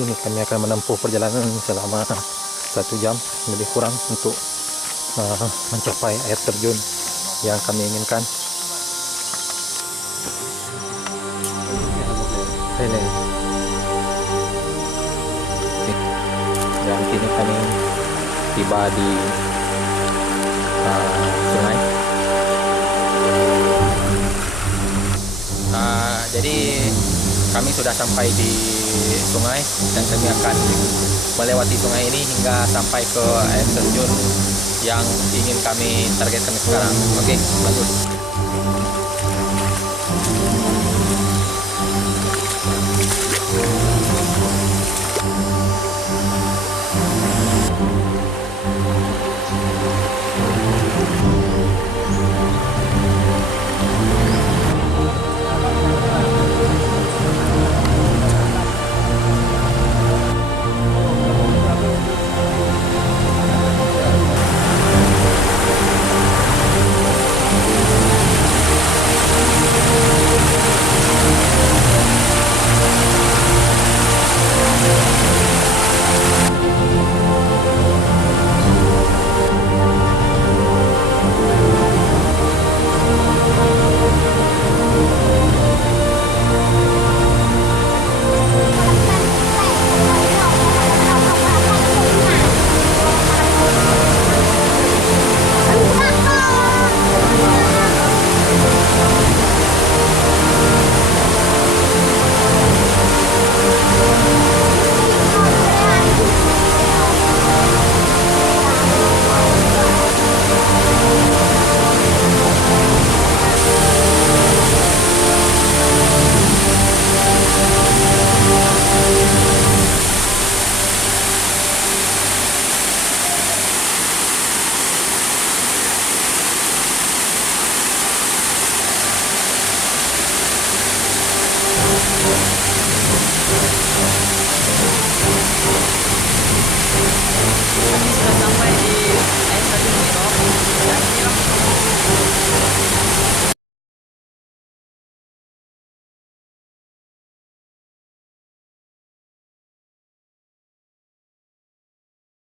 sini kami akan menempuh perjalanan selama 1 jam lebih kurang untuk mencapai air terjun yang kami inginkan. Ini. Dan kini kami tiba di sungai. Jadi kami sudah sampai di sungai dan kami akan melewati sungai ini hingga sampai ke air terjun yang ingin kami targetkan sekarang. Oke, lanjut.